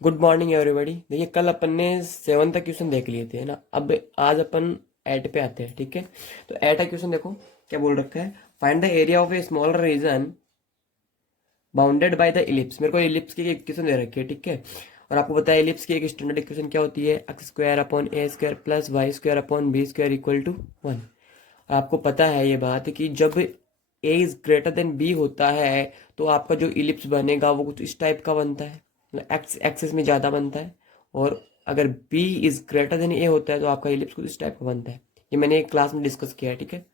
Good morning everybody. देखिए कल अपन ने 7 तक क्वेश्चन देख लिए थे, है ना। अब आज अपन एट पे आते हैं, ठीक है। तो एट का क्वेश्चन देखो क्या बोल रखा है। Find the area of a smaller reason bounded by the ellipse. मेरे को इलिप्स की एक क्वेश्चन दे रखी है, ठीक है। और आपको पता है इलिप्स की एक स्टैंडर्ड इक्वेशन क्या होती है, x square upon a square plus y square upon b square equal to 1। आपको पता है ये बात कि जब a is greater than b होता है तो आपका जो इलिप्स बनेगा वो कुछ इस टाइप का बनता है, मतलब एक्स एक्सिस में ज़्यादा बनता है। और अगर बी इज ग्रेटर देन ए होता है तो आपका इलिप्स कुछ इस टाइप का बनता है। ये मैंने एक क्लास में डिस्कस किया है, ठीक है।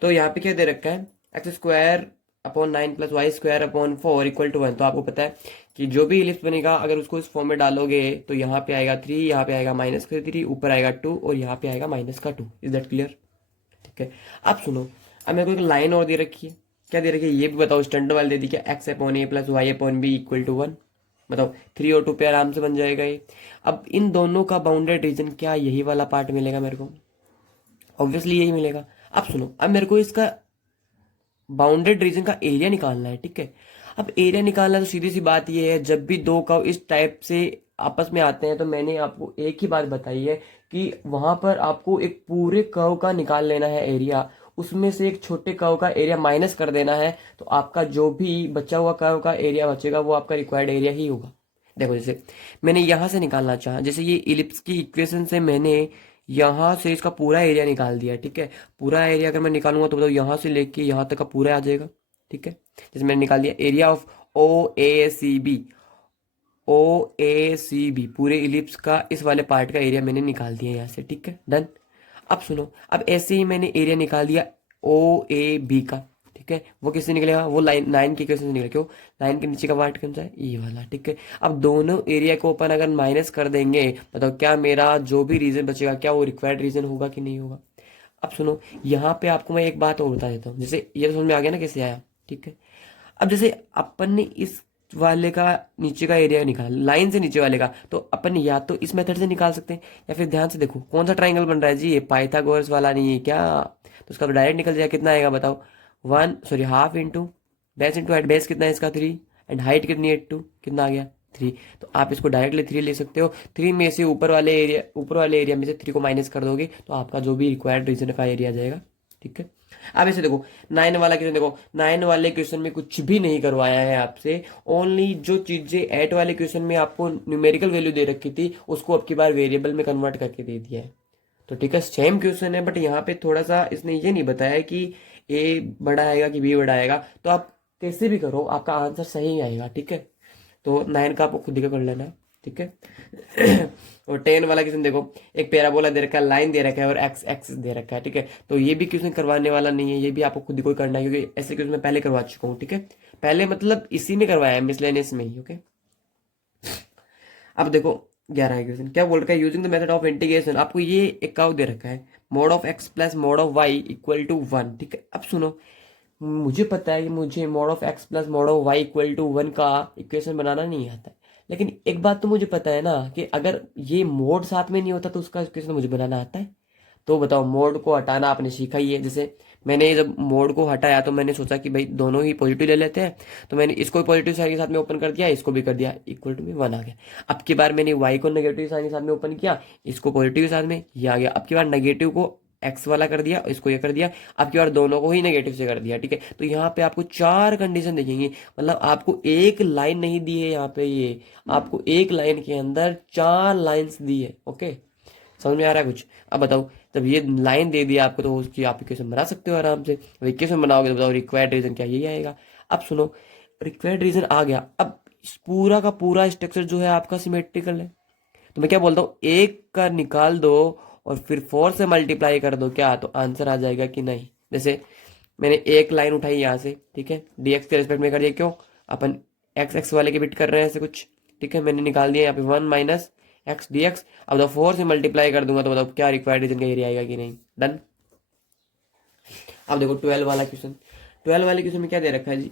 तो यहाँ पे क्या दे रखा है, x square upon 9 plus y square upon 4 equal to 1। तो आपको पता है कि जो भी इलिप्स बनेगा अगर उसको इस फॉर्म में डालोगे तो यहाँ पे आएगा 3, यहाँ पे आएगा -3, ऊपर आएगा 2 और यहाँ पे आएगा -2। Is that clear? ठीक है। अब सुनो, अब मेरे को एक लाइन और दे रखी है। क्या दे रखी है ये भी बताओ। स्टैंडर्ड वाली दे दी क्या, x upon a plus y upon b equal to 1। बताओ 3 और 2 पे आराम से बन जाएगा ये। अब इन दोनों का बाउंडेड रीजन क्या यही वाला पार्ट मिलेगा मेरे को, ऑब्वियसली यही मिलेगा। अब सुनो, अब मेरे को इसका बाउंडेड रीजन का एरिया निकालना है, ठीक है। अब एरिया निकालना है तो सीधी सी बात ये है, जब भी दो कर्व इस टाइप से आपस में आते हैं तो मैंने आपको एक ही बात बताई है कि वहां पर आपको एक पूरे कर्व का निकाल लेना है एरिया, उसमें से एक छोटे कर्व का एरिया माइनस कर देना है, तो आपका जो भी बचा हुआ कर्व का एरिया बचेगा वो आपका रिक्वायर्ड एरिया ही होगा। देखो जैसे मैंने यहां से निकालना चाहा, जैसे ये इलिप्स की इक्वेशन से मैंने यहाँ से इसका पूरा एरिया निकाल दिया, ठीक है। पूरा एरिया अगर मैं निकालूंगा तो बताओ यहाँ से लेके यहाँ तक का पूरा आ जाएगा, ठीक है। जैसे मैंने निकाल दिया area of O A C B, पूरे इलिप्स का इस वाले पार्ट का एरिया मैंने निकाल दिया यहाँ से, ठीक है, डन। अब सुनो, अब ऐसे ही मैंने एरिया निकाल दिया ओ ए बी का, ठीक है। वो किससे निकलेगा, वो लाइन 9 की इक्वेशन से निकलेगा। क्यों, लाइन के नीचे का पार्ट कौन सा है, ये वाला, ठीक है। अब दोनों एरिया को अपन अगर माइनस कर देंगे बताओ क्या मेरा जो भी रीजन बचेगा क्या वो रिक्वायर्ड रीजन होगा कि नहीं होगा। अब सुनो, यहाँ पे आपको मैं एक बात और बता देता हूँ। जैसे ये तो समझ में आ गया ना कैसे आया, ठीक है। अब जैसे अपन ने इस वाले का नीचे का एरिया निकाला, लाइन से नीचे वाले का, तो अपन या तो इस मेथड से निकाल सकते हैं या फिर ध्यान से देखो कौन सा ट्राइंगल बन रहा है जी, ये पाइथागोरस वाला नहीं है क्या। तो उसका तो डायरेक्ट निकल जाएगा, कितना आएगा बताओ, 1 half into base into height. Base कितना है इसका 3, एंड हाइट कितनी है 2, कितना आ गया 3। तो आप इसको डायरेक्टली 3 ले सकते हो। 3 में से ऊपर वाले एरिया में से 3 को माइनस कर दोगे तो आपका जो भी रिक्वायर्ड रीजन का एरिया आ जाएगा, ठीक है। अब ऐसे देखो 9 वाला क्वेश्चन, देखो 9 वाले क्वेश्चन में कुछ भी नहीं करवाया है आपसे। ओनली जो चीजें 8 वाले क्वेश्चन में आपको न्यूमेरिकल वैल्यू दे रखी थी उसको अब की बार वेरिएबल में कन्वर्ट करके दे दिया है। तो ठीक है, सेम क्वेश्चन है बट यहाँ पे थोड़ा सा इसने ये नहीं बताया कि ए बड़ा आएगा कि बी बड़ा आएगा। तो आप कैसे भी करो आपका आंसर सही आएगा, ठीक है। तो 9 का आपको खुद ही का कर लेना है, ठीक है। और 10 वाला क्वेश्चन देखो, एक पैराबोला दे रखा है, लाइन दे रखा है और एक्स एक्सिस दे रखा है, ठीक है। तो ये भी क्वेश्चन करवाने वाला नहीं है, ये भी आपको खुद ही कोई करना है क्योंकि ऐसे क्वेश्चन मैं पहले करवा चुका हूँ, ठीक है। पहले मतलब इसी में करवाया है, मिसलेनियस में ही, ओके। अब देखो 11 क्वेश्चन क्या बोल रखा है, using the method of integration. आपको ये एक कर्व दे रखा है, mod of x plus mod of y equal to 1, ठीक है। अब सुनो, मुझे पता है कि मुझे mod of x plus mod of y equal to 1 का इक्वेशन बनाना नहीं आता है, लेकिन एक बात तो मुझे पता है ना कि अगर ये मोड साथ में नहीं होता तो उसका इक्वेशन मुझे बनाना आता है। तो बताओ, मोड को हटाना आपने सीखा ही है। जैसे मैंने जब मोड को हटाया तो मैंने सोचा कि भाई दोनों ही पॉजिटिव ले लेते हैं, तो मैंने इसको पॉजिटिव साइन के साथ में ओपन कर दिया, इसको भी कर दिया, इक्वल टू में 1 आ गया। अब की बार मैंने वाई को नेगेटिव साइन के साथ में ओपन किया, इसको पॉजिटिव के साथ में ये आ गया। अब की बार नेगेटिव को एक्स वाला कर दिया, इसको ये कर दिया। अब की बार दोनों को ही नेगेटिव से कर दिया, ठीक है। तो यहाँ पे आपको 4 कंडीशन देखेंगे, मतलब आपको एक लाइन नहीं दी है यहाँ पे, ये आपको एक लाइन के अंदर 4 लाइन्स दी है, ओके। समझ में आ रहा है कुछ? अब बताओ, जब ये लाइन दे दिया आपको तो उसकी आप इक्वेशन बना सकते हो आराम से। अब इक्वेशन बनाओगे तो बताओ रिक्वायर्ड रीजन क्या, यही आएगा। अब सुनो, रिक्वायर्ड रीजन आ गया। अब इस पूरा का पूरा स्ट्रक्चर जो है आपका सिमेट्रिकल है, तो मैं क्या बोलता हूँ, एक का निकाल दो और फिर 4 से मल्टीप्लाई कर दो, क्या तो आंसर आ जाएगा कि नहीं। जैसे मैंने एक लाइन उठाई यहाँ से, ठीक है, dx के रेस्पेक्ट में कर दिया, क्यों, अपन एक्स एक्स वाले के बिट कर रहे हैं ऐसे कुछ, ठीक है। मैंने निकाल दिया यहाँ पे 1 माइनस एक्स डी एक्स। अब तो 4 से मल्टीप्लाई कर दूंगा तो बताओ क्या रिक्वायर्ड रीजन का एरिया आएगा कि नहीं, डन। अब देखो 12 वाला क्वेश्चन, 12 वाले क्वेश्चन में क्या दे रखा है जी,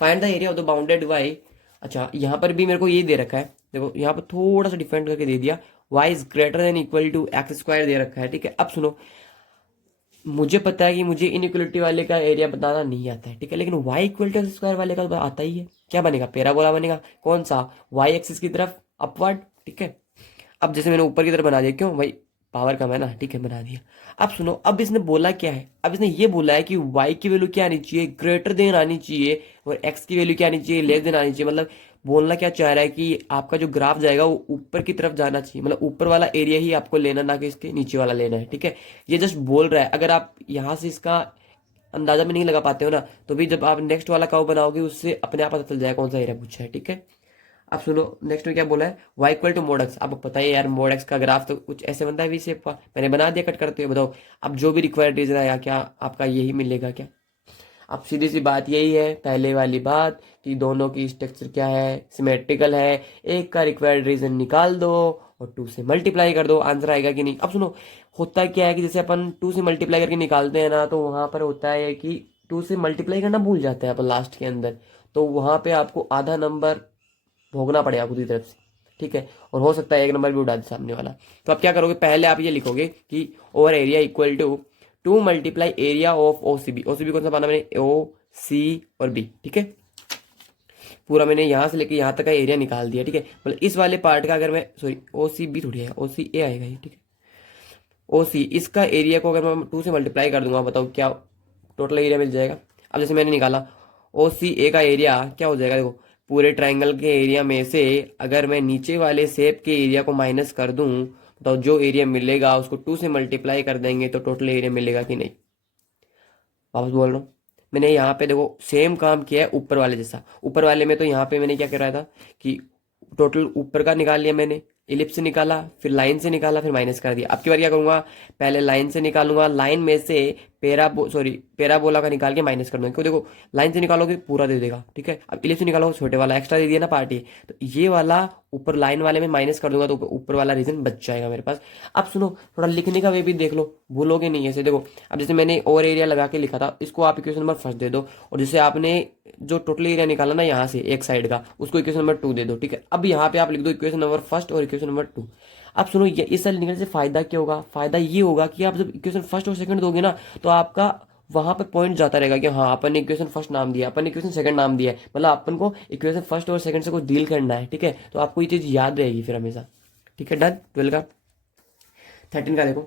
find the area of the bounded y. अच्छा, यहाँ पर भी मेरे को ये दे रखा है, देखो यहाँ पर थोड़ा सा डिफरेंट करके दे दिया, y is greater than equal to x square दे रखा है, ठीक है। अब सुनो, मुझे पता है कि मुझे इनइक्वलिटी वाले का एरिया बताना नहीं आता है, ठीक है, लेकिन वाई इक्वल टू स्क्वायर वाले का तो आता ही है। क्या बनेगा, पैराबोला बनेगा। कौन सा, वाई एक्सिस की तरफ अपवर्ड, ठीक है। अब जैसे मैंने ऊपर की तरफ बना दिया, क्यों भाई, पावर कम है ना, ठीक है, बना दिया। अब सुनो, अब इसने बोला क्या है, अब इसने ये बोला है कि y की वैल्यू क्या आनी चाहिए, ग्रेटर देन आनी चाहिए, और x की वैल्यू क्या आनी चाहिए, लेस देन आनी चाहिए। मतलब बोलना क्या चाह रहा है कि आपका जो ग्राफ जाएगा वो ऊपर की तरफ जाना चाहिए, मतलब ऊपर वाला एरिया ही आपको लेना, ना कि इसके नीचे वाला लेना है, ठीक है। ये जस्ट बोल रहा है। अगर आप यहाँ से इसका अंदाजा में नहीं लगा पाते हो ना, तो भी जब आप नेक्स्ट वाला कर्व बनाओगे उससे अपने आप पता चल जाएगा कौन सा एरिया पूछा है, ठीक है। अब सुनो, नेक्स्ट में क्या बोला है, y equal to mod x. आपको पता है यार, मोड एक्स का ग्राफ तो कुछ ऐसे बनता है वी शेप का, मैंने बना दिया कट करते हुए। बताओ अब जो भी रिक्वायर्ड रीजन आया, क्या आपका यही मिलेगा क्या। अब सीधी सी बात यही है, पहले वाली बात, कि दोनों की स्ट्रक्चर क्या है, सिमेट्रिकल है। एक का रिक्वायर्ड रीजन निकाल दो और 2 से मल्टीप्लाई कर दो, आंसर आएगा कि नहीं। अब सुनो, होता क्या है कि जैसे अपन 2 से मल्टीप्लाई करके निकालते हैं ना, तो वहां पर होता है कि 2 से मल्टीप्लाई करना भूल जाते हैं अपन लास्ट के अंदर, तो वहां पे आपको आधा नंबर भोगना पड़ेगा खुद की तरफ से, ठीक है। और हो सकता है एक नंबर भी उड़ा दे सामने वाला। तो आप क्या करोगे, पहले आप ये लिखोगे कि over area equal to 2 multiply area of OCB. OCB कौन सा पाना मैंने, ओ सी और बी, ठीक है। पूरा मैंने यहाँ से लेके यहाँ तक का एरिया निकाल दिया, ठीक है। मतलब इस वाले पार्ट का अगर मैं, सॉरी ओ सी बी थोड़ी है, ओ सी ए आएगा ये, ठीक है। ओ सी, इसका एरिया को अगर मैं 2 से मल्टीप्लाई कर दूंगा, बताओ क्या टोटल एरिया मिल जाएगा। अब जैसे मैंने निकाला ओ सी ए का एरिया क्या हो जाएगा, देखो पूरे ट्राइंगल के एरिया में से अगर मैं नीचे वाले शेप के एरिया को माइनस कर दूं, तो जो एरिया मिलेगा उसको 2 से मल्टीप्लाई कर देंगे तो टोटल एरिया मिलेगा कि नहीं। वापस बोल रहा हूँ, मैंने यहाँ पे देखो सेम काम किया है ऊपर वाले जैसा। ऊपर वाले में तो यहाँ पे मैंने क्या कराया था कि टोटल ऊपर का निकाल लिया मैंने, इलिप्स से निकाला, फिर लाइन से निकाला, फिर माइनस कर दिया। अब की बार क्या करूंगा, पहले लाइन से निकालूंगा, लाइन में से पैराबोला का निकाल के माइनस कर दूंगा, क्यों, देखो लाइन से निकालोगे पूरा दे देगा, ठीक है। अब इलिप्स से निकालोगे छोटे वाला एक्स्ट्रा दे दिया ना पार्टी, तो ये वाला ऊपर लाइन वाले में माइनस कर दूंगा तो ऊपर वाला रीजन बच जाएगा मेरे पास। अब सुनो, थोड़ा लिखने का वे भी देख लो, भूलोगे नहीं ऐसे। देखो अब जैसे मैंने ओवर एरिया लगा के लिखा था, इसको आप इक्वेशन नंबर फर्स्ट दे दो, और जैसे आपने जो टोटल एरिया निकाला ना यहाँ से एक साइड का, उसको इक्वेशन नंबर 2 दे दो, ठीक है। अब यहाँ पे आप लिख दो इक्वेशन नंबर फर्स्ट और इक्वेशन नंबर 2। अब सुनो, ये इस साइड लिखने से फायदा क्या होगा, फायदा ये होगा कि आप जब इक्वेशन फर्स्ट और सेकंड दोगे ना, तो आपका वहां पर पॉइंट जाता रहेगा कि हाँ अपन ने इक्वेशन फर्स्ट नाम दिया, अपन ने इक्वेशन सेकंड नाम दिया है, मतलब अपन को इक्वेशन फर्स्ट और सेकंड से कुछ डील करना है, ठीक है। तो आपको ये चीज याद रहेगी फिर हमेशा, ठीक है। डन, 12 का। 13 का देखो,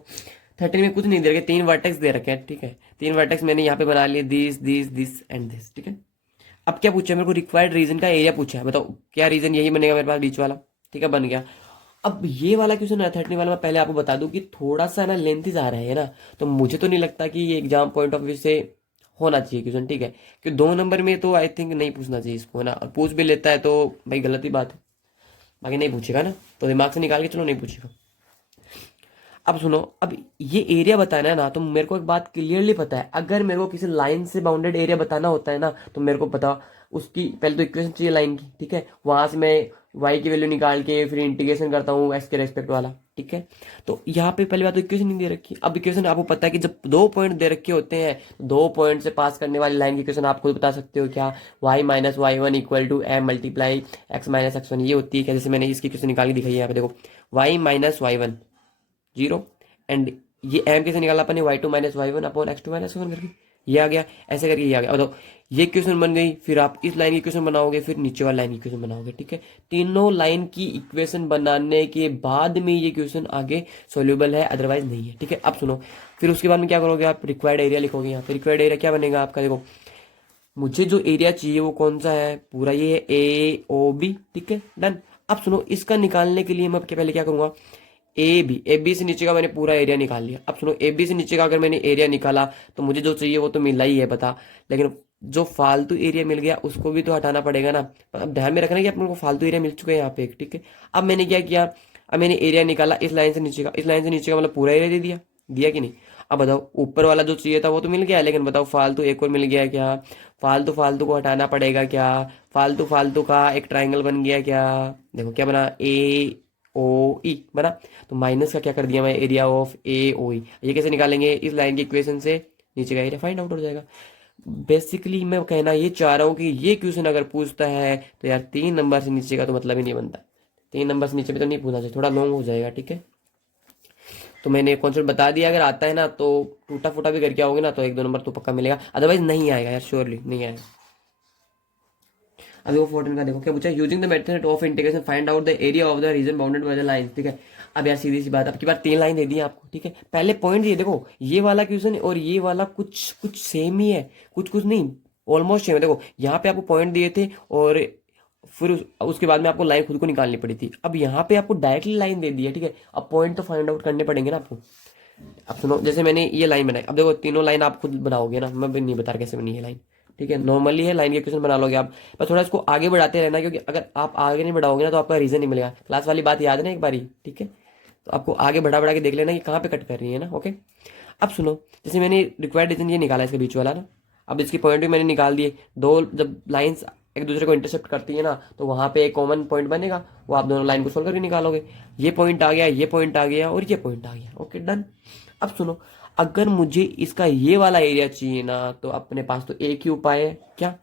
13 में कुछ नहीं दे रखे, 3 वर्टेक्स दे रखे हैं, ठीक है। 3 वर्टेक्स मैंने यहाँ पे बना लिए, this this this and this, ठीक है। अब क्या पूछा है मेरे को, रिक्वायर्ड रीजन का एरिया पूछा है, बताओ क्या रीजन यही बनेगा मेरे पास बीच वाला, ठीक है, बन गया। अब ये वाला क्वेश्चन है 13 वाला, मैं पहले आपको बता दूं कि थोड़ा सा ना लेंथी जा रहा है ना, तो मुझे तो नहीं लगता कि ये एग्जाम पॉइंट ऑफ व्यू से होना चाहिए क्वेश्चन, ठीक है। कि 2 नंबर में तो आई थिंक नहीं पूछना चाहिए इसको, है ना, और पूछ भी लेता है तो भाई गलत ही बात है। बाकी नहीं पूछेगा ना, तो दिमाग से निकाल के चलो नहीं पूछेगा। अब सुनो, अब ये एरिया बताना है ना, तो मेरे को एक बात क्लियरली पता है, अगर मेरे को किसी लाइन से बाउंडेड एरिया बताना होता है ना, तो मेरे को पता उसकी पहले तो इक्वेशन चाहिए लाइन की, ठीक है। वहां से मैं y की वैल्यू निकाल के फिर इंटीग्रेशन करता हूँ x के रेस्पेक्ट वाला, ठीक है। तो यहाँ पे पहली बात तो इक्वेशन नहीं दे रखी। अब इक्वेशन आपको पता है कि जब 2 पॉइंट दे रखे होते हैं, 2 पॉइंट से पास करने वाली लाइन की इक्वेशन आप खुद बता सकते हो क्या, y minus y one equal to m multiply x minus x one, ये होती है क्या। जैसे मैंने इसकी इक्वेशन निकाल के दिखाई है यहाँ पे, देखो y minus y one 0, and ये एम कैसे निकाला अपन ने, y2 minus y one upon x2 minus one करके, ये आ गया, ऐसे करके ये आ गया। और तो ये इक्वेशन बन गई, फिर आप इस लाइन की इक्वेशन बनाओगे, फिर नीचे वाली लाइन की इक्वेशन बनाओगे, ठीक है। तीनों लाइन की इक्वेशन बनाने के बाद में ये इक्वेशन आगे सोल्यूबल है, अदरवाइज नहीं है, ठीक है। अब सुनो, फिर उसके बाद में क्या करोगे, आप रिक्वायर्ड एरिया लिखोगे। यहाँ पे रिक्वायर्ड एरिया क्या बनेगा आपका, देखो मुझे जो एरिया चाहिए वो कौन सा है, पूरा ये है ए ओ बी, ठीक है, डन। अब सुनो, इसका निकालने के लिए मैं पहले क्या करूंगा, ए बी से नीचे का मैंने पूरा एरिया निकाल लिया। अब सुनो, ए बी से नीचे का अगर मैंने एरिया निकाला, तो मुझे जो चाहिए वो तो मिला ही है पता, लेकिन जो फालतू एरिया मिल गया उसको भी तो हटाना पड़ेगा ना। अब ध्यान में रखना कि अपन को फालतू एरिया मिल चुका है यहाँ पे एक, ठीक है। अब मैंने क्या किया, अब मैंने एरिया निकाला इस लाइन से नीचे का, इस लाइन से नीचे का मतलब पूरा एरिया दे दिया, दिया कि नहीं। अब बताओ ऊपर वाला जो चाहिए था वो तो मिल गया, लेकिन बताओ फालतू एक और मिल गया क्या, फालतू फालतू को हटाना पड़ेगा क्या, फालतू फालतू का एक ट्राइंगल बन गया क्या, देखो क्या बना, ए ओ ई बना। तो माइनस का क्या कर दिया मैं, एरिया ऑफ ए ओ ई। ये कैसे निकालेंगे, इस लाइन की इक्वेशन से नीचे का एरिया फाइंड आउट हो जाएगा। बेसिकली मैं कहना ये चाह रहा हूँ कि ये क्वेश्चन अगर पूछता है तो यार 3 नंबर से नीचे का तो मतलब ही नहीं बनता, 3 नंबर से नीचे भी तो नहीं पूछना चाहिए, थोड़ा लॉन्ग हो जाएगा, ठीक है। तो मैंने कॉन्सेप्ट बता दिया, अगर आता है ना तो टूटा फूटा भी करके आओगे ना तो 1-2 नंबर तो पक्का मिलेगा, अदरवाइज नहीं आएगा यार, श्योरली नहीं आएगा। अभी वो 14 का देखो क्या पूछा, using the method of integration find out the area of the reason bounded by the line. ठीक है, अब यार सीधी सी बात, आपकी बार 3 लाइन दे दी है आपको। ठीक है, पहले पॉइंट ये देखो, ये वाला क्वेश्चन और ये वाला कुछ कुछ सेम ही है, कुछ कुछ नहीं, ऑलमोस्ट सेम है। देखो यहाँ पे आपको पॉइंट दिए थे और फिर उसके बाद में आपको लाइन खुद को निकालनी पड़ी थी। अब यहाँ पे आपको डायरेक्टली लाइन दे दी है। ठीक है, अब पॉइंट तो फाइंड आउट करने पड़ेंगे ना आपको। अब सुनो, जैसे मैंने ये लाइन बनाई, अब देखो तीनों लाइन आप खुद बनाओगे ना, मैं भी नहीं बता रहा कैसे बनी है लाइन। ठीक है, नॉर्मली है लाइन के क्वेश्चन बना लोगे आप, पर थोड़ा इसको आगे बढ़ाते रहना, क्योंकि अगर आप आगे नहीं बढ़ाओगे ना तो आपका रीजन नहीं मिलेगा। क्लास वाली बात याद है ना एक बारी। ठीक है, तो आपको आगे बढ़ा बढ़ा के देख लेना कि कहाँ पे कट कर रही है ना। ओके, अब सुनो, जैसे मैंने रिक्वायर्ड रीजन ये निकाला इसके बीच वाला ना, अब इसकी पॉइंट भी मैंने निकाल दिए। दो जब लाइन्स एक दूसरे को इंटरसेप्ट करती है ना तो वहां पे एक कॉमन पॉइंट बनेगा, वो आप दोनों लाइन को सोल्व करके निकालोगे। ये पॉइंट आ गया, ये पॉइंट आ गया और ये पॉइंट आ गया। Okay done. अब सुनो, अगर मुझे इसका ये वाला एरिया चाहिए ना तो अपने पास तो एक ही उपाय है, क्या,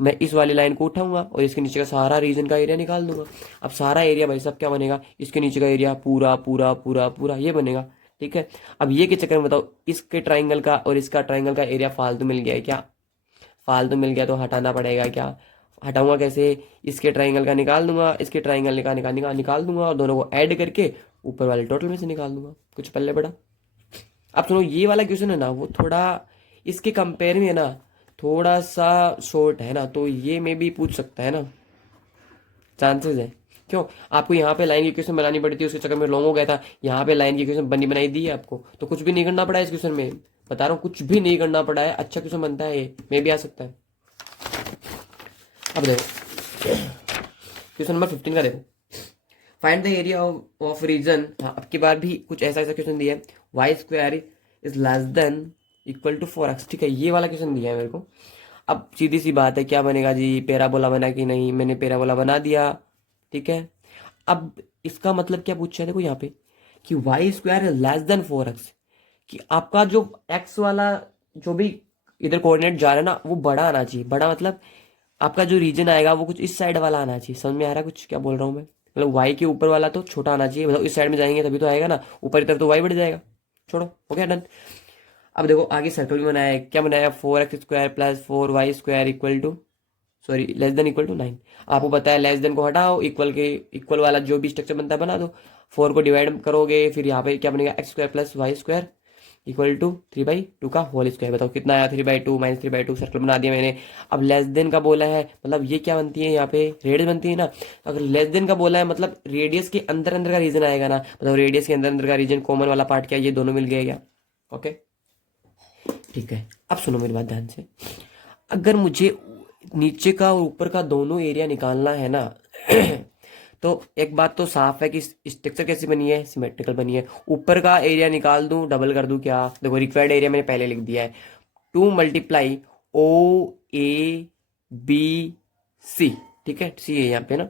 मैं इस वाली लाइन को उठाऊंगा और इसके नीचे का सारा रीजन का एरिया निकाल दूंगा। अब सारा एरिया भाई साहब क्या बनेगा, इसके नीचे का एरिया पूरा पूरा पूरा पूरा ये बनेगा। ठीक है, अब ये के चक्कर में बताओ, इसके ट्राइंगल का और इसका ट्राइंगल का एरिया फालतू मिल गया है क्या, फालतू मिल गया तो हटाना पड़ेगा क्या, हटाऊंगा कैसे, इसके ट्राइंगल का निकाल दूंगा, इसके ट्राइंगल का निकाल दूंगा और दोनों को ऐड करके ऊपर वाले टोटल में से निकाल दूंगा, कुछ पल्ले पड़ा। अब सुनो, ये वाला क्वेश्चन है ना वो थोड़ा इसके कंपेयर में है ना थोड़ा सा शॉर्ट है ना, तो ये में भी पूछ सकता है ना, चांसेस है। क्यों, आपको यहाँ पे लाइन की क्वेश्चन बनानी पड़ी थी, उसके चक्कर में लॉन्ग हो गया था। यहाँ पे लाइन की क्वेश्चन बनी बनाई दी है आपको, तो कुछ भी नहीं करना पड़ा है इस क्वेश्चन में, बता रहा हूँ कुछ भी नहीं करना पड़ा है, अच्छा क्वेश्चन बनता है ये, मे भी आ सकता है। अब देखो क्वेश्चन नंबर 15 का देखो, find the area of region. हाँ, अब की बार भी कुछ ऐसा ऐसा क्वेश्चन दिया है, y square is less than equal to 4x। ठीक है, ये वाला क्वेश्चन दिया है मेरे को। अब सीधी सी बात है, क्या बनेगा जी, पैराबोला बना कि नहीं, मैंने पैराबोला बना दिया। ठीक है, अब इसका मतलब क्या पूछा है, देखो यहाँ पे कि y square is less than 4x, कि आपका जो एक्स वाला जो भी इधर कोऑर्डिनेट जा रहा है ना वो बड़ा आना चाहिए। बड़ा मतलब आपका जो रीजन आएगा वो कुछ इस साइड वाला आना चाहिए। समझ में आ रहा है कुछ क्या बोल रहा हूँ मैं, मतलब वाई के ऊपर वाला तो छोटा आना चाहिए, मतलब इस साइड में जाएंगे तभी तो आएगा ना, ऊपर की तरफ तो वाई बढ़ जाएगा। छोड़ो, हो गया डन। अब देखो आगे सर्कल भी बनाया है, क्या बनाया, 4x² plus 4y² equal to, sorry less than equal to 9। आपको पता है लेस देन को हटाओ, इक्वल के इक्वल वाला जो भी स्ट्रक्चर बनता है बना दो। 4 को डिवाइड करोगे फिर यहाँ पे क्या बनेगा, x² plus y² equal to 3/2 का होल स्क्वायर। बताओ कितना आया, 3/2 माइनस 3/2, सर्कल बना दिया मैंने। अब लेस देन का बोला है, मतलब ये क्या बनती है यहाँ पे, रेडियस बनती है ना। अगर लेस देन का बोला है मतलब रेडियस के अंदर अंदर का रीजन आएगा ना, मतलब रेडियस के अंदर अंदर का रीजन कॉमन वाला पार्ट क्या, ये दोनों मिल गया क्या। ओके ठीक है, अब सुनो मेरी बात ध्यान से, अगर मुझे नीचे का और ऊपर का दोनों एरिया निकालना है ना तो एक बात तो साफ है कि स्ट्रक्चर कैसी बनी है, सिमेट्रिकल बनी है। ऊपर का एरिया निकाल दूं, डबल कर दूं क्या, देखो रिक्वायर्ड एरिया मैंने पहले लिख दिया है, 2 मल्टीप्लाई OABC। ठीक है, सी है यहाँ पे ना,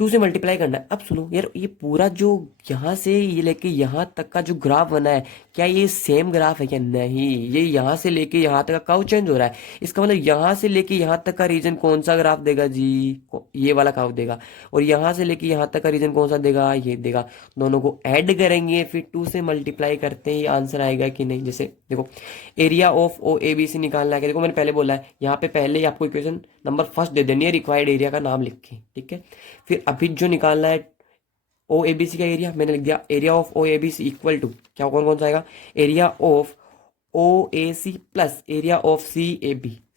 2 से मल्टीप्लाई करना है। अब सुनो यार, ये पूरा जो यहाँ से ये लेके यहाँ तक का जो ग्राफ बना है, क्या ये सेम ग्राफ है क्या, नहीं, ये यहाँ से लेके यहाँ तक का कर्व चेंज हो रहा है। इसका मतलब यहाँ से लेके यहाँ तक का रीजन कौन सा ग्राफ देगा जी, ये वाला कर्व देगा, और यहाँ से लेके यहाँ तक का रीजन कौन सा देगा, ये देगा। दोनों को ऐड करेंगे फिर 2 से मल्टीप्लाई करते ही आंसर आएगा कि नहीं। जैसे देखो एरिया ऑफ OABC निकालना है, देखो मैंने पहले बोला है यहाँ पे पहले ही आपको इक्वेशन नंबर फर्स्ट दे देनी है, रिक्वायर्ड एरिया का नाम लिख के। ठीक है, फिर अभी जो निकालना है OABC का एरिया, मैंने लिख दिया area of OABC equal to क्या, कौन कौन सा आएगा, area of OAC plus area of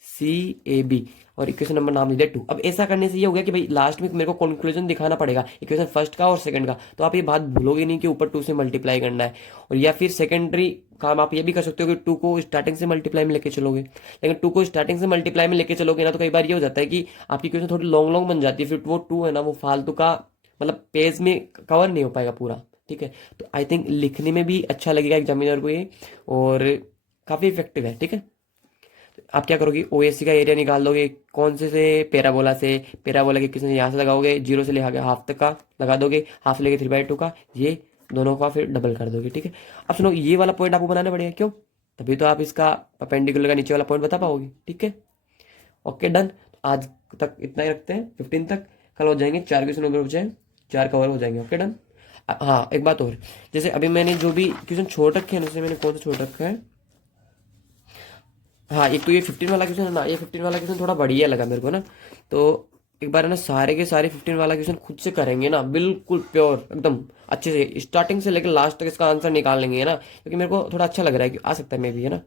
CAB और इक्वेशन नंबर नाम लिख 2। अब ऐसा करने से ये हो गया कि भाई लास्ट में मेरे को कंक्लूजन दिखाना पड़ेगा इक्वेशन फर्स्ट का और सेकंड का, तो आप ये बात भूलोगे नहीं कि ऊपर 2 से मल्टीप्लाई करना है। और या फिर सेकेंडरी काम आप ये भी कर सकते हो कि 2 को स्टार्टिंग से मल्टीप्लाई में लेके चलोगे, लेकिन 2 को स्टार्टिंग से मल्टीप्लाई में लेके चलोगे ना तो कई बार ये हो जाता है कि आपकी क्वेश्चन थोड़ी लॉन्ग लॉन्ग बन जाती है, फिर वो 2 है ना वो फालतू का मतलब पेज में कवर नहीं हो पाएगा पूरा। ठीक है, तो आई थिंक लिखने में भी अच्छा लगेगा एग्जामिनर को ये, और काफ़ी इफेक्टिव है। ठीक है, आप क्या करोगे, OAC का एरिया निकाल दोगे कौन से पैराबोला से, पैराबोला के किसी यहाँ से लगाओगे 0 से लेकर हाफ तक का लगा दोगे, हाफ से लेके 3/2 का, ये दोनों का फिर डबल कर दोगे। ठीक है, अब सुनो ये वाला पॉइंट आपको बनाना पड़ेगा, क्यों, तभी तो आप इसका परपेंडिकुलर का नीचे वाला पॉइंट बता पाओगे। ठीक है, ओके डन। आज तक इतना ही रखते हैं, 15 तक, कल हो जाएंगे 4 क्वेश्चन ऊपर बचे हैं, 4 कवर हो जाएंगे। Okay done. हाँ एक बात और, जैसे अभी मैंने जो भी क्वेश्चन छोड़ रखे हैं, जैसे मैंने कौन सा छोड़ रखा है, हाँ एक तो ये 15 वाला क्वेश्चन है ना, ये 15 वाला क्वेश्चन थोड़ा बढ़िया लगा मेरे को ना। तो एक बार है ना सारे के सारे 15 वाला क्वेश्चन खुद से करेंगे ना, बिल्कुल प्योर एकदम अच्छे से, स्टार्टिंग से लेकर लास्ट तक इसका आंसर निकाल लेंगे है ना, क्योंकि मेरे को थोड़ा अच्छा लग रहा है कि आ सकता है मे भी, है ना।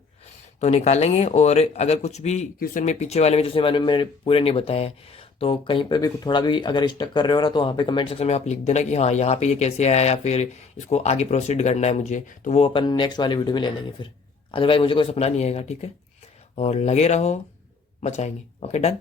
तो निकालेंगे, और अगर कुछ भी क्वेश्चन में पीछे वाले में जैसे मैंने पूरे नहीं बताए हैं, तो कहीं पर भी थोड़ा भी अगर स्टक कर रहे हो ना, तो वहाँ पे कमेंट सेक्शन में आप लिख देना कि हाँ यहाँ पे ये कैसे आया, या फिर इसको आगे प्रोसीड करना है मुझे, तो वो अपन नेक्स्ट वाले वीडियो में ले लेंगे फिर। अदरवाइज मुझे कोई सपना नहीं आएगा, ठीक है। और लगे रहो, बचाएंगे। Okay done.